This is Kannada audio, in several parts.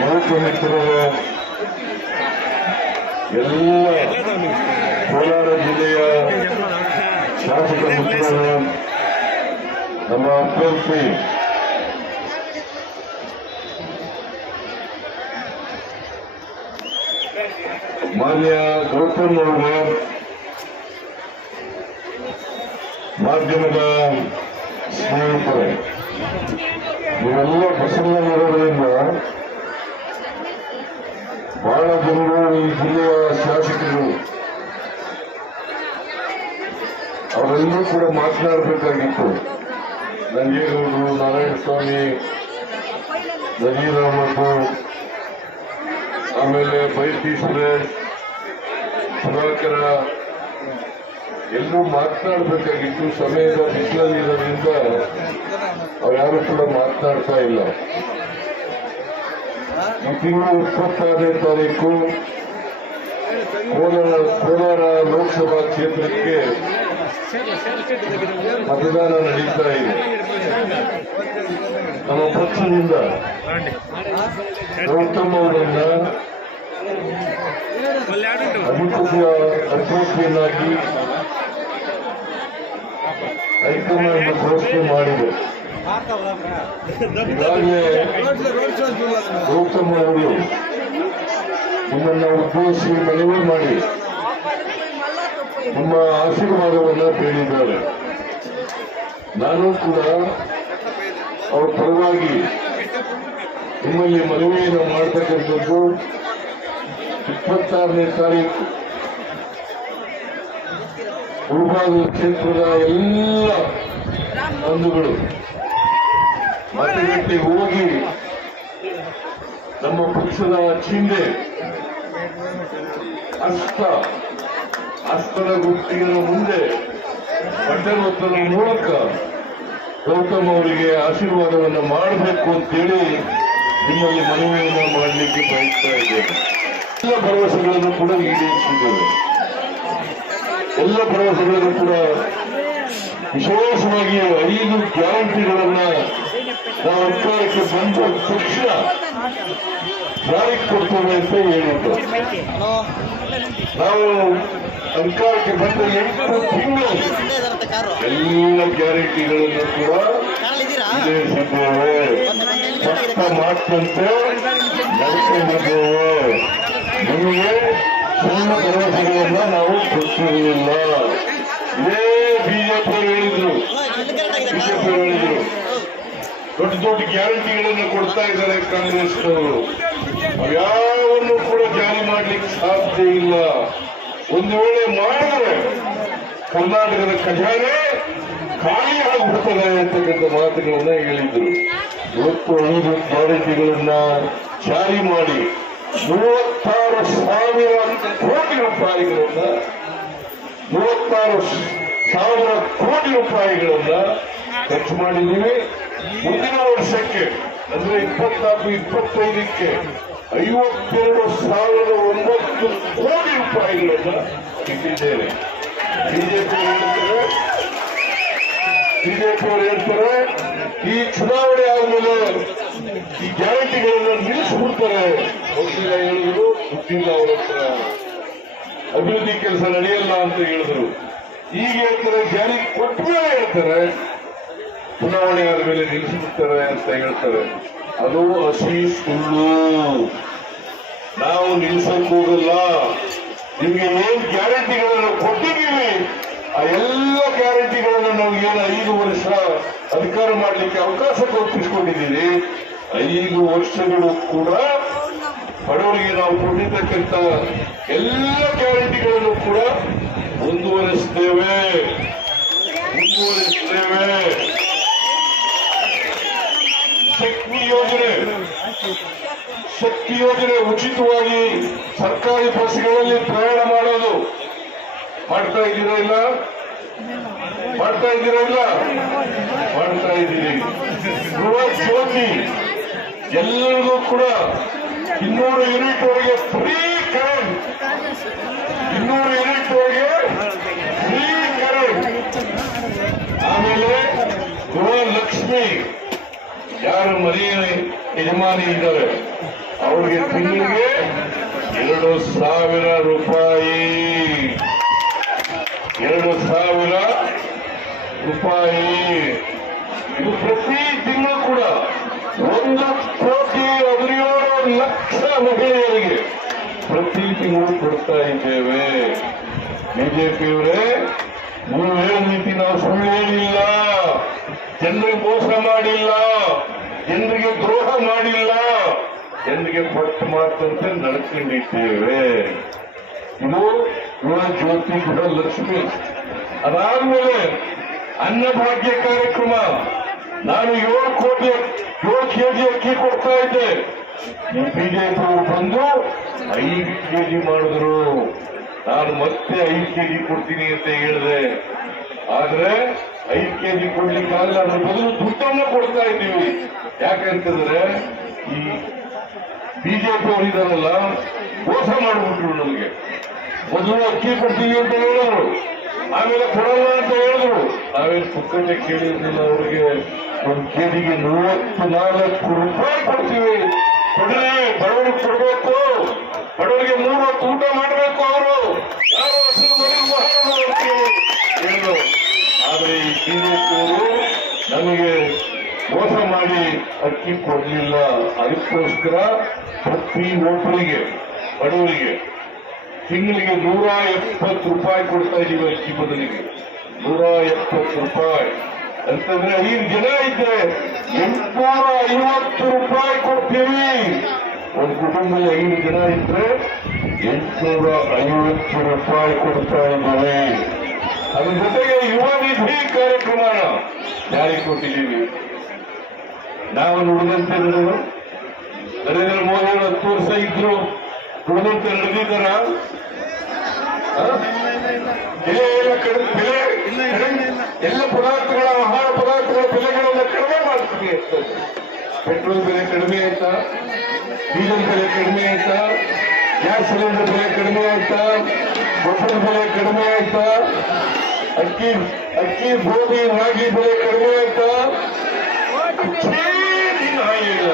ಮಹತ್ವ ಮಿತ್ರರು ಎಲ್ಲ ಕೋಲಾರ ಜಿಲ್ಲೆಯ ಶಾಸಕ ಮಿತ್ರರು ನಮ್ಮ ಅಭ್ಯರ್ಥಿ ಮಾನ್ಯ ಗೌತಮ್ ಅವರು ಮಾಧ್ಯಮದ ಸ್ನೇಹಿತರೆ ಇವೆಲ್ಲ ಬಸವನಗರದಿಂದ ಬಹಳ ಜನರು ಈ ಜಿಲ್ಲೆಯ ಶಾಸಕರು ಅವರೆಲ್ಲರೂ ಕೂಡ ಮಾತನಾಡಬೇಕಾಗಿತ್ತು. ನಂಜೇಗೌಡರು, ನಾರಾಯಣಸ್ವಾಮಿ ನಜೀರ್ ಅಹಮದ್ ಆಮೇಲೆ ಬೈತೀಶ್ವರ ಸುಧಾಕರ ಎಲ್ಲರೂ ಮಾತನಾಡಬೇಕಾಗಿತ್ತು, ಸಮಯದ ಬಿಸಿಲಲ್ಲಿರೋದ್ರಿಂದ ಅವ್ರು ಕೂಡ ಮಾತನಾಡ್ತಾ ಇಲ್ಲ. ಈ ತಿಂಗಳು ಇಪ್ಪತ್ತಾರನೇ ತಾರೀಕು ಕೋಲಾರ ಕೋಲಾರ ಲೋಕಸಭಾ ಕ್ಷೇತ್ರಕ್ಕೆ ಮತದಾನ ನಡೀತಾ ಇದೆ. ನಮ್ಮ ಪಕ್ಷದಿಂದ ಗೌತಮ್ ಅವರನ್ನ ಅಧಿಕೃತ ಅಭ್ಯರ್ಥಿಯನ್ನಾಗಿ ಹೈಕಮಾಂಡ್ ಘೋಷಣೆ ಮಾಡಿದೆ. ಗೌತಮ್ ಅವರು ನಿಮ್ಮನ್ನ ಉದ್ದೇಶಿ ಮನವಿ ಮಾಡಿ ನಿಮ್ಮ ಆಶೀರ್ವಾದವನ್ನ ಬೇಡಿದ್ದಾರೆ ನಾನು ಕೂಡ ಅವ್ರ ಪರವಾಗಿ ನಿಮ್ಮಲ್ಲಿ ಮನವಿಯನ್ನು ಮಾಡ್ತಕ್ಕಂಥದ್ದು ಇಪ್ಪತ್ತಾರನೇ ತಾರೀಕು. ಉಳುಬಾಗ ಕ್ಷೇತ್ರದ ಎಲ್ಲ ಬಂಧುಗಳು ಮತಗಟ್ಟೆ ಹೋಗಿ ನಮ್ಮ ಪಕ್ಷದ ಚಿಹ್ನೆ ಅಷ್ಟ ಅಷ್ಟದ ಗುರುತಿನ ಮುಂದೆ ಪಟ್ಟಣೋತ್ತರ ಮೂಲಕ ಗೌತಮ್ ಅವರಿಗೆ ಆಶೀರ್ವಾದವನ್ನು ಮಾಡಬೇಕು ಅಂತೇಳಿ ನಿಮ್ಮಲ್ಲಿ ಮನವಿಯನ್ನು ಮಾಡಲಿಕ್ಕೆ ಬಯಸ್ತಾ ಇದ್ದೇನೆ. ಎಲ್ಲ ಭರವಸೆಗಳನ್ನು ಕೂಡ ಈಡೇರಿಸಿದ್ದೇವೆ. ಎಲ್ಲ ಭರವಸೆಗಳನ್ನು ಕೂಡ ವಿಶೇಷವಾಗಿ ಐದು ಗ್ಯಾರಂಟಿಗಳನ್ನ ನಾವು ಅಧಿಕಾರಕ್ಕೆ ಬಂದ ತಕ್ಷಣ ಜಾರಿಗೆ ಕೊಡ್ತೇವೆ ಅಂತ ಹೇಳಿದ್ದು ನಾವು ಅಧಿಕಾರಕ್ಕೆ ಬಂದ ಎಂಟು ತಿಂಗಳು ಎಲ್ಲ ಗ್ಯಾರಂಟಿಗಳನ್ನು ಕೂಡ ಈಡೇರಿಸಿದ್ದೇವೆ ಮಾತಂತೆ ನಡೆಸಿದ್ದೇವೆ ನಿಮಗೆ ಸಣ್ಣ ಭರವಸೆಗಳನ್ನ ನಾವು ಕೊಟ್ಟಿರಲಿಲ್ಲ ಇದೇ ಬಿಜೆಪಿ ಹೇಳಿದ್ರು. ಬಿಜೆಪಿ ಹೇಳಿದ್ರು. ದೊಡ್ಡ ದೊಡ್ಡ ಗ್ಯಾರಂಟಿಗಳನ್ನು ಕೊಡ್ತಾ ಇದ್ದಾರೆ ಕಾಂಗ್ರೆಸ್ನವರು ಯಾವನ್ನು ಕೂಡ ಜಾರಿ ಮಾಡ್ಲಿಕ್ಕೆ ಸಾಧ್ಯ ಇಲ್ಲ. ಒಂದು ವೇಳೆ ಮಾಡಿದ್ರೆ ಕರ್ನಾಟಕದ ಖಜಾನೆ ಖಾಲಿ ಆಗಿಬಿಡ್ತದೆ ಅಂತಕ್ಕಂಥ ಮಾತುಗಳನ್ನ ಹೇಳಿದ್ರು. ಇವತ್ತು ಐದು ಗ್ಯಾರಂಟಿಗಳನ್ನ ಜಾರಿ ಮಾಡಿ ಮೂವತ್ತಾರು ಸಾವಿರ ಕೋಟಿ ರೂಪಾಯಿಗಳನ್ನ ಮೂವತ್ತಾರು ಸಾವಿರ ಕೋಟಿ ರೂಪಾಯಿಗಳನ್ನ ಖರ್ಚು ಮಾಡಿದ್ದೀವಿ. ಮುಂದಿನ ವರ್ಷಕ್ಕೆ, ಅಂದ್ರೆ ಇಪ್ಪತ್ನಾಲ್ಕು ಇಪ್ಪತ್ತೈದಕ್ಕೆ ಐವತ್ತೆರಡು ಸಾವಿರದ ಒಂಬತ್ತು ಕೋಟಿ ರೂಪಾಯಿಗಳನ್ನ ಇಟ್ಟಿದ್ದೇವೆ. ಬಿಜೆಪಿ ಬಿಜೆಪಿ ಅವರು ಹೇಳ್ತಾರೆ. ಈ ಚುನಾವಣೆ ಆದ್ಮೇಲೆ ಈ ಗ್ಯಾರಂಟಿಗಳನ್ನ ನಿಲ್ಲಿಸ್ಬಿಡ್ತಾರೆ. ಹೇಳಿದ್ರು ಗೊತ್ತಿಲ್ಲ ಅವ್ರ ಹತ್ರ ಅಭಿವೃದ್ಧಿ ಕೆಲಸ ನಡೆಯಲ್ಲ ಅಂತ ಹೇಳಿದ್ರು. ಈಗ ಹೇಳ್ತಾರೆ ಜಾರಿ ಕೊಟ್ಟ ಹೇಳ್ತಾರೆ. ಚುನಾವಣೆ ಆದ ಮೇಲೆ ನಿಲ್ಲಿಸ್ಬಿಡ್ತಾರೆ ಅಂತ ಹೇಳ್ತಾರೆ. ಅದು ಹಸಿ ಸುಳ್ಳು ನಾವು ನಿಲ್ಸಕ್ ಹೋಗಲ್ಲ ನಿಮ್ಗೆ ಏನ್ ಗ್ಯಾರಂಟಿಗಳನ್ನು ಕೊಟ್ಟಿದ್ದೀವಿ? ಆ ಎಲ್ಲ ಗ್ಯಾರಂಟಿಗಳನ್ನು ನಾವು ಏನು ಐದು ವರ್ಷ ಅಧಿಕಾರ ಮಾಡಲಿಕ್ಕೆ ಅವಕಾಶ ಕಲ್ಪಿಸಿಕೊಂಡಿದ್ದೀವಿ? ಐದು ವರ್ಷಗಳು ಕೂಡ ಬಡವರಿಗೆ ನಾವು ಕೊಟ್ಟಿರ್ತಕ್ಕಂಥ ಎಲ್ಲ ಗ್ಯಾರಂಟಿಗಳನ್ನು ಕೂಡ ಮುಂದುವರಿಸ್ತೇವೆ. ಮುಂದುವರಿಸ್ತೇವೆ. ಶಕ್ತಿ ಯೋಜನೆ. ಶಕ್ತಿ ಯೋಜನೆ ಉಚಿತವಾಗಿ ಸರ್ಕಾರಿ ಬಸ್ಗಳಲ್ಲಿ ಪ್ರಯಾಣ ಮಾಡೋದು ಮಾಡ್ತಾ ಇದ್ದೀರಾ ಇಲ್ಲ? ಮಾಡ್ತಾ ಇದ್ದೀರಾ ಇಲ್ಲ? ಮಾಡ್ತಾ ಇದ್ದೀರಿ. ಗೃಹ ಜ್ಯೋತಿ ಎಲ್ಲರಿಗೂ ಕೂಡ ಇನ್ನೂರು ಯೂನಿಟ್ ವರೆಗೆ ಫ್ರೀ ಕರೆಂಟ್ ಇನ್ನೂರು ಯೂನಿಟ್ ವರೆಗೆ ಫ್ರೀ ಕರೆಂಟ್ ಆಮೇಲೆ ಗೃಹಲಕ್ಷ್ಮಿ. ಯಾರು ಮನೆಯ ಯಜಮಾನಿ ಇದ್ದಾರೆ? ಅವ್ರಿಗೆ ತಿಂಗಳಿಗೆ ಎರಡು ಸಾವಿರ ರೂಪಾಯಿ. ಎರಡು ಸಾವಿರ ರೂಪಾಯಿ. ಲಕ್ಷ ಮಹಿಳೆಯರಿಗೆ ಪ್ರತಿ ತಿಂಗಳು ಕೊಡ್ತಾ ಇದ್ದೇವೆ. ಬಿಜೆಪಿಯವರೇ, ನೀವು ಹೇಳ ರೀತಿ ನಾವು ಸುಳ್ಳು ಹೇಳಿಲ್ಲ. ಜನರಿಗೆ ಮೋಸ ಮಾಡಿಲ್ಲ. ಜನರಿಗೆ ದ್ರೋಹ ಮಾಡಿಲ್ಲ. ಜನರಿಗೆ ಪಟ್ಟು ಮಾತಂತೆ ನಡ್ಕೊಂಡಿದ್ದೇವೆ. ಇದು ಗೃಹ ಜ್ಯೋತಿ ಗೃಹ ಲಕ್ಷ್ಮಿ. ಅದಾದ್ಮೇಲೆ ಅನ್ನಭಾಗ್ಯ ಕಾರ್ಯಕ್ರಮ. ನಾನು ಏಳು ಕೋಟಿ, ಏಳು ಕೆಜಿ ಅಕ್ಕಿ ಕೊಡ್ತಾ ಇದ್ದೆ. ಬಿಜೆಪಿ ಬಂದು ಐದು ಕೆಜಿ ಮಾಡಿದ್ರು. ನಾನು ಮತ್ತೆ ಐದು ಕೆಜಿ ಕೊಡ್ತೀನಿ ಅಂತ ಹೇಳಿದೆ. ಆದ್ರೆ ಐದು ಕೆಜಿ ಕೊಡ್ಲಿಕ್ಕಾಗಲ್ಲ ಅದ್ರ ಬದಲು ದುಡ್ಡನ್ನು ಕೊಡ್ತಾ ಇದ್ದೀವಿ. ಯಾಕಂತಂದ್ರೆ ಈ ಬಿಜೆಪಿ ಅವರು ಇದಾರಲ್ಲ ಮೋಸ ಮಾಡಿಬಿಟ್ರು ನಮಗೆ. ಮೊದಲು ಅಕ್ಕಿ ಕೊಡ್ತೀವಿ ಅಂತ ಹೇಳಿದ್ರು. ಆಮೇಲೆ ಕೊಡಲ್ಲ ಅಂತ ಹೇಳಿದ್ರು. ನಾವೇನು ಪುಕ್ಕಟ್ಟೆ ಕೇಳಿರ್ಲಿಲ್ಲ ಅವರಿಗೆ. ಒಂದು ಕೆಜಿಗೆ ಮೂವತ್ತು ನಾಲ್ಕು ರೂಪಾಯಿ ಕೊಡ್ತೀವಿ. ಕೊಡ್ರಿ ಬಡವರಿಗೆ ಕೊಡಬೇಕು. ಬಡವರಿಗೆ ಮೂರು ಹೊತ್ತು ಊಟ ಮಾಡಬೇಕು ಅವರು. ಯಾರು ಹಸಿರು ಮನೆಗೆ ಆದ್ರೆ ಈ ಬಿಜೆಪಿಯವರು ನಮಗೆ ಮೋಸ ಮಾಡಿ ಅಕ್ಕಿ ಕೊಡಲಿಲ್ಲ. ಅದಕ್ಕೋಸ್ಕರ ಪ್ರತಿ ಒಬ್ಬರಿಗೆ ಬಡವರಿಗೆ ತಿಂಗಳಿಗೆ ನೂರ ಎಪ್ಪತ್ತು ರೂಪಾಯಿ ಕೊಡ್ತಾ ಇದ್ದೀವಿ ಅಕ್ಕಿ ಬದಲಿಗೆ. ನೂರ ಎಪ್ಪತ್ತು ರೂಪಾಯಿ. ಅಂತಂದ್ರೆ ಐದು ಜನ ಇದ್ರೆ ಎಂಟುನೂರ ಐವತ್ತು ರೂಪಾಯಿ ಕೊಡ್ತೀವಿ. ಒಂದು ಕುಟುಂಬದಲ್ಲಿ ಐದು ಜನ ಇದ್ರೆ ಎಂಟುನೂರ ಐವತ್ತು ರೂಪಾಯಿ ಕೊಡ್ತಾ ಇದ್ದಾರೆ ಅದ್ರ ಜೊತೆಗೆ ಯುವ ನಿಧಿ ಕಾರ್ಯಕ್ರಮ ಜಾರಿ ಕೊಟ್ಟಿದ್ದೀವಿ. ನಾವು ನುಡಿದಂತೆ ನಡೆದು ನರೇಂದ್ರ ಮೋದಿ ಅವರು ಹತ್ತು ವರ್ಷ ಇದ್ರು. ನುಡಿದಂತೆ ನಡೆದಿದ್ದಾರ? ಬೆಲೆ ಎಲ್ಲ ಕಡಿಮೆ ಬೆಲೆ ಕಡಿಮೆ- ಎಲ್ಲ ಪದಾರ್ಥಗಳ ಆಹಾರ ಪದಾರ್ಥಗಳ ಬೆಲೆಗಳನ್ನ ಕಡಿಮೆ ಮಾಡ್ತೀವಿ ಅಂತ. ಪೆಟ್ರೋಲ್ ಬೆಲೆ ಕಡಿಮೆ ಆಯ್ತಾ? ಡೀಸೆಲ್ ಬೆಲೆ ಕಡಿಮೆ ಆಯ್ತಾ? ಗ್ಯಾಸ್ ಸಿಲಿಂಡರ್ ಬೆಲೆ ಕಡಿಮೆ ಆಯ್ತಾ? ಗೊಬ್ಬರದ ಬೆಲೆ ಕಡಿಮೆ ಆಯ್ತಾ? ಅಕ್ಕಿ ಅಕ್ಕಿ, ಗೋಧಿ, ರಾಗಿ ಬೆಲೆ ಕಡಿಮೆ ಆಯ್ತಾ? ಏನಿಲ್ಲ ಆಗಿಲ್ಲ.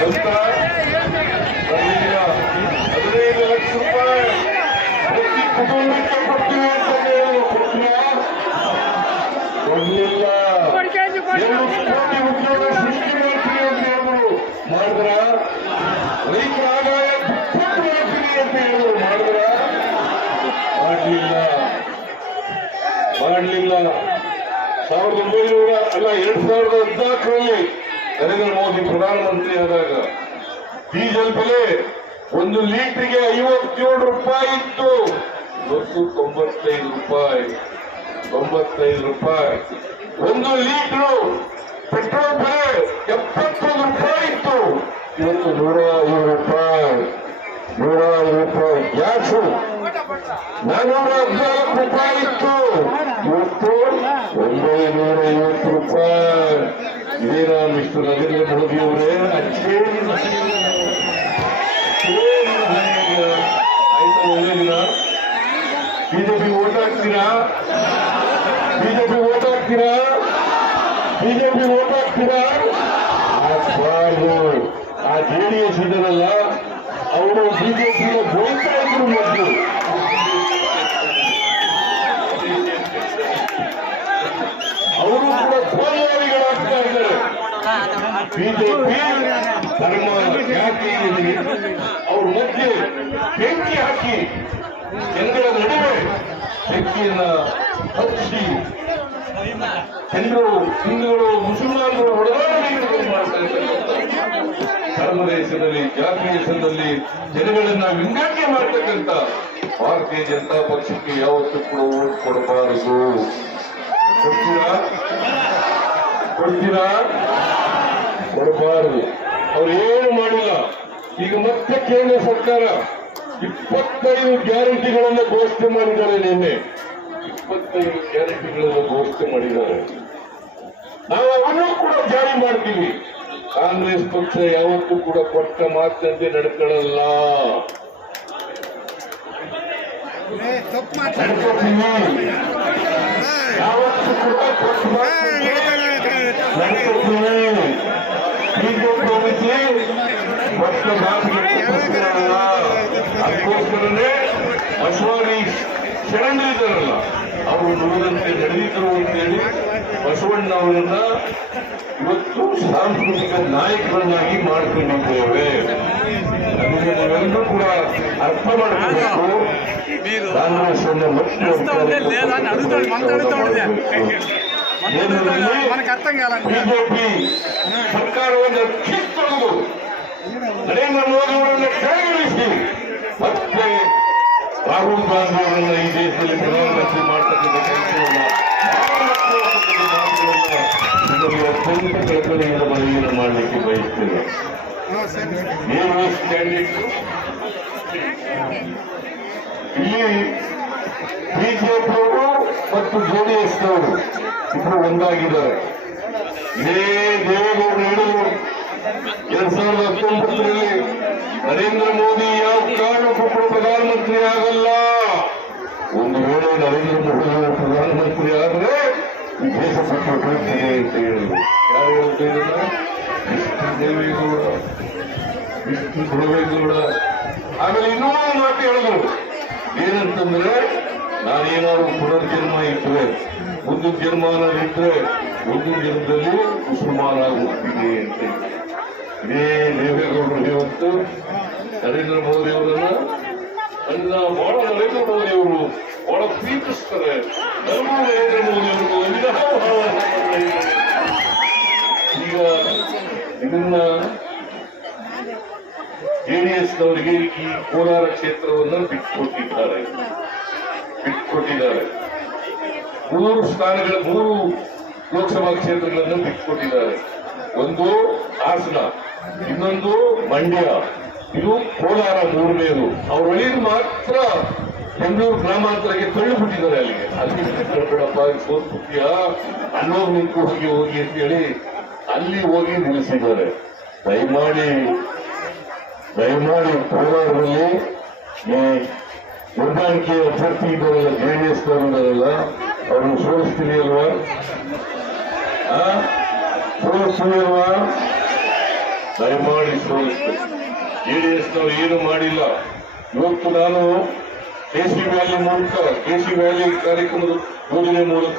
ಗೊತ್ತಾ? ಬರ್ಲಿಲ್ಲ. ಹದಿನೈದು ಲಕ್ಷ ರೂಪಾಯಿ ಪ್ರತಿ ಕುಟುಂಬಕ್ಕೆ ಕೊಡ್ತೀವಿ ಅಂತ ಹೇಳಿದ್ರು. ಕೊಟ್ರಾ? ಕೊಡ್ಲಿಲ್ಲ ಎರಡು ಕೋಟಿ ಉದ್ಯೋಗ ಸೃಷ್ಟಿ ಮಾಡ್ತೀನಿ ಅಂತ ಹೇಳಿದ್ರು ಮಾಡಿದ್ರ ರೈತರ ಆದಾಯ ಮಾಡ್ತೀನಿ ಅಂತ ಹೇಳಿದ್ರು ಮಾಡಿದ್ರ ಮಾಡಲಿಲ್ಲ ಮಾಡಲಿಲ್ಲ ಸಾವಿರದ ಒಂಬೈನೂರ ಅಲ್ಲ, ಎರಡ್ ಸಾವಿರದ ಹದಿನಾಲ್ಕರಲ್ಲಿ ನರೇಂದ್ರ ಮೋದಿ ಪ್ರಧಾನಮಂತ್ರಿ ಆದಾಗ ಡೀಸೆಲ್ ಬೆಲೆ ಒಂದು ಲೀಟರ್ಗೆ ಐವತ್ತೇಳು ರೂಪಾಯಿ ಇತ್ತು. ಇವತ್ತು ತೊಂಬತ್ತೈದು ರೂಪಾಯಿ ತೊಂಬತ್ತೈದು ರೂಪಾಯಿ. ಒಂದು ಲೀಟರ್ ಪೆಟ್ರೋಲ್ ಬೆಲೆ ಎಪ್ಪತ್ತೊಂದು ರೂಪಾಯಿ ಇತ್ತು ಇವತ್ತು ನೂರ ಐದು ರೂಪಾಯಿ ನೂರ ಐದು ರೂಪಾಯಿ ರೂಪಾಯಿ ಮಿಸ್ಟರ್ ನರೇಂದ್ರ ಮೋದಿ ಅವರೇ ಅಚ್ಚೇನಿಲ್ಲ ಆಯ್ತಾ ಒಳ್ಳೆದಿನ ಬಿಜೆಪಿ ಓಟ್ ಹಾಕ್ತೀರಾ ಬಿಜೆಪಿ ಓಟ್ ಹಾಕ್ತೀರಾ ಹಾಕ್ತೀರಾ ಹಾಕ್ಬಾರ್ದು ಆ ಜೆಡಿಎಸ್ ಇದ್ದಾರಲ್ಲ, ಅವರು ಬಿಜೆಪಿ ಹೋಗ್ತಾ ಇದ್ರು ಮೊದಲು. ಅವರು ಕೂಡ ಕೋಲಾರಿಗಳಾಗ್ತಾ ಇದ್ದಾರೆ. ಬಿಜೆಪಿ, ಧರ್ಮ, ಜಾತಿ, ಅವ್ರ ಮಧ್ಯೆ ಬೆಂಕಿ ಹಾಕಿ ಜನಗಳ ನಡುವೆ ಬೆಂಕಿಯನ್ನ ಹಚ್ಚಿ ಜನರು ಹಿಂದೂಗಳು, ಮುಸಲ್ಮಾನರು ಧರ್ಮ ದೇಶದಲ್ಲಿ, ಜಾತಿ ದೇಶದಲ್ಲಿ ಜನಗಳನ್ನ ವಿಂಗಡಣೆ ಮಾಡ್ತಕ್ಕಂಥ ಭಾರತೀಯ ಜನತಾ ಪಕ್ಷಕ್ಕೆ ಯಾವತ್ತೂ ಕೂಡ ಓಟ್ ಕೊಡಬಾರದು. ಕೊಡ್ತೀರಾ? ಕೊಡ್ತೀರಾ? ಕೊಡಬಾರದು. ಅವ್ರು ಏನು ಮಾಡಿಲ್ಲ. ಈಗ ಮತ್ತೆ ಕೇಂದ್ರ ಸರ್ಕಾರ ಇಪ್ಪತ್ತೈದು ಗ್ಯಾರಂಟಿಗಳನ್ನ ಘೋಷಣೆ ಮಾಡಿದ್ದಾರೆ ನಿನ್ನೆ. ಇಪ್ಪತ್ತೈದು ಗ್ಯಾರಂಟಿಗಳನ್ನು ಘೋಷಣೆ ಮಾಡಿದ್ದಾರೆ. ನಾವು ಅವನ್ನೂ ಕೂಡ ಜಾರಿ ಮಾಡ್ತೀವಿ. ಕಾಂಗ್ರೆಸ್ ಪಕ್ಷ ಯಾವತ್ತೂ ಕೂಡ ಕೊಟ್ಟ ಮಾತಿನಂತೆ ನಡ್ಕೊಳ್ಳಲ್ಲ. ಅದಕ್ಕೋಸ್ಕರನೇ ಬಸವಾದಿ ಶರಣರಿದ್ದಾರಲ್ಲ ಅವರು ನುಡಿದಂತೆ ನಡೆಯಿತು ಇವತ್ತು ಸಾಂಸ್ಕೃತಿಕ ನಾಯಕರನ್ನಾಗಿ ಮಾಡಿಕೊಂಡಿದ್ದೇವೆ. ನಾವೆಲ್ಲರೂ ಕೂಡ ಅರ್ಥ ಮಾಡಬೇಕು ಬಿಜೆಪಿ ಸರ್ಕಾರವನ್ನು ಕಿತ್ತೊಡೆದು ನರೇಂದ್ರ ಮೋದಿ ಅವರನ್ನು ಕೈಗೊಳಿಸಿ ಮತ್ತೆ ರಾಹುಲ್ ಗಾಂಧಿ ಅವರನ್ನ ಈ ದೇಶದಲ್ಲಿ ಪ್ರಧಾನಮಂತ್ರಿ ಮಾಡ್ತಕ್ಕಂಥ ಕೆಲಸವನ್ನು ಅತ್ಯಂತ ಕಳಕಳಿಯಿಂದ ಮನವಿಯನ್ನು ಮಾಡಲಿಕ್ಕೆ ಬಯಸ್ತೇನೆ. ನೀವು ಕ್ಯಾಂಡಿಡೇಟ್ ಇಲ್ಲಿ ಬಿಜೆಪಿಯವರು ಮತ್ತು ಜೆಡಿಎಸ್ನವರು ಇಬ್ಬರು ಒಂದಾಗಿದ್ದಾರೆ. ಇದೇ ದೇವೇಗೌಡರು ಹೇಳಿದರು ಎರಡ್ ಸಾವಿರದ ಹತ್ತೊಂಬತ್ತರಲ್ಲಿ ನರೇಂದ್ರ ಮೋದಿ ಯಾವ ಕಾರಣಕ್ಕೂ ಕೂಡ ಪ್ರಧಾನಮಂತ್ರಿ ಆಗಲ್ಲ ಒಂದು ವೇಳೆ ನರೇಂದ್ರ ಮೋದಿ ಅವರು ಪ್ರಧಾನಮಂತ್ರಿ ಆದರೆ ಬಿಟ್ಟು ಹೋಗ್ತದೆ ಅಂತ ಹೇಳಿದರು ಯಾರು ಹೇಳ್ತಾ ದೇವೇಗೌಡ ಆಮೇಲೆ ಇನ್ನೂ ಮಾತು ಹೇಳಿದ್ರು ಏನಂತಂದ್ರೆ, ನಾನೇನಾದ್ರು ಪುನರ್ಜನ್ಮ ಇಟ್ಟರೆ ಒಂದು ಜನ್ಮ ಇಟ್ಟರೆ ಒಂದು ಜನ್ಮದಲ್ಲಿ ಮುಸಲ್ಮಾನ ಆಗುತ್ತಿದೆ ಅಂತ ಇದೇ ದೇವೇಗೌಡರು ಇವತ್ತು ನರೇಂದ್ರ ಮೋದಿ ಅವರನ್ನ ಅಲ್ಲ ಬಹಳ ನರೇಂದ್ರ ಮೋದಿ ಅವರು ಪ್ರೀತಿಸ್ತಾರೆ ನನಗೂ ನರೇಂದ್ರ ಮೋದಿ ಅವರು ಅವಿನಾಭಾವ ಈಗ ಇದನ್ನ ಜೆಡಿಎಸ್ನವರಿಗೆ ಈ ಕೋಲಾರ ಕ್ಷೇತ್ರವನ್ನು ಬಿಟ್ಟುಕೊಟ್ಟಿದ್ದಾರೆ ಬಿಟ್ಟುಕೊಟ್ಟಿದ್ದಾರೆ ಮೂರು ಸ್ಥಾನಗಳ, ಮೂರು ಲೋಕಸಭಾ ಕ್ಷೇತ್ರಗಳನ್ನು ಬಿಟ್ಟುಕೊಟ್ಟಿದ್ದಾರೆ ಒಂದು ಹಾಸನ, ಇನ್ನೊಂದು ಮಂಡ್ಯ. ಇದು ಕೋಲಾರ ಮೂರನೇದು. ಅವರೊಳಗೆ ಮಾತ್ರ ಬೆಂಗಳೂರು ಗ್ರಾಮಾಂತರಕ್ಕೆ ತಳ್ಳಿಬಿಟ್ಟಿದ್ದಾರೆ ಅಲ್ಲಿಗೆ. ಅಲ್ಲಿ ಬಿಡಪ್ಪ ಸೋತ್ಬಿಟ್ಟಿಯ ಅನ್ನೋರು ನಿಂತು ಹೋಗಿ ಹೋಗಿ ಅಂತ ಹೇಳಿ ಅಲ್ಲಿ ಹೋಗಿ ನಿಲ್ಲಿಸಿದ್ದಾರೆ. ದಯಮಾಡಿ ದಯಮಾಡಿ ಕೋಲಾರದಲ್ಲಿ, ಈ ಹೊಂದಾಣಿಕೆ ಅಭ್ಯರ್ಥಿ ಇದ್ದಾರಲ್ಲ ಜೆಡಿಎಸ್ ನವರಲ್ಲ, ಅವ್ರನ್ನ ಸೋಲಿಸ್ತೀರಿ ಅಲ್ವಾ? ಸೋಲಿಸ್ತೀರಿ ಅಲ್ವಾ? ದಯಮಾಡಿ ಸೋಲಿಸ್ತೀನಿ ಜೆಡಿಎಸ್ನವ್ರು ಏನು ಮಾಡಿಲ್ಲ. ಇವತ್ತು ನಾನು ಕೆಸಿ ವ್ಯಾಲಿ ಮೂಲಕ, ದೇಶಿ ವ್ಯಾಲಿ ಕಾರ್ಯಕ್ರಮದ ಯೋಜನೆ ಮೂಲಕ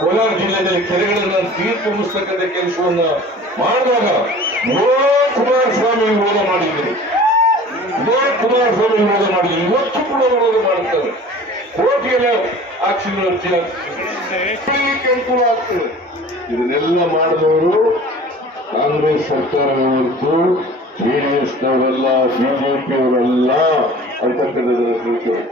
ಕೋಲಾರ ಜಿಲ್ಲೆಯಲ್ಲಿ ಕೆರೆಗಳನ್ನ ನೀರು ಮುಸ್ತಕದ ಕೆಲಸವನ್ನ ಮಾಡಿದಾಗ ಕುಮಾರಸ್ವಾಮಿ ವಿರೋಧ ಮಾಡಿದ್ರು. ಇದೇ ಕುಮಾರಸ್ವಾಮಿ ವಿರೋಧ ಮಾಡಿದ್ರು. ಇವತ್ತು ಕೂಡ ವಿರೋಧ ಮಾಡುತ್ತಾರೆ. ಕೋಟಿಗೆಲ್ಲ ಆಕ್ಷನ್. ಅನುಕೂಲ ಆಗ್ತದೆ. ಇದನ್ನೆಲ್ಲ ಮಾಡಿದವರು ಕಾಂಗ್ರೆಸ್ ಸರ್ಕಾರ ಹೊರತು ಜೆಡಿಎಸ್ನವರೆಲ್ಲ ಬಿಜೆಪಿಯವರೆಲ್ಲ 哎，对对对对对。